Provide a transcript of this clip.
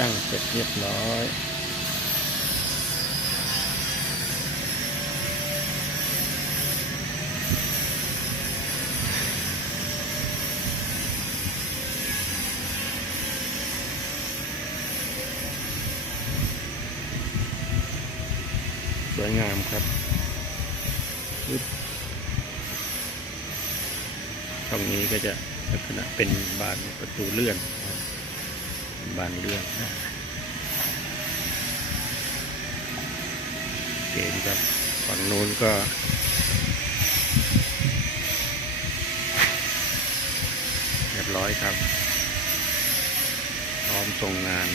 ช่างเสร็จเรียบร้อย สวยงามครับตรงนี้ก็จะลักษณะเป็นบานประตูเลื่อนนะ บานเรื่องนะโอเคครับฝั่งนู้นก็เรียบร้อยครับ พร้อมส่งงาน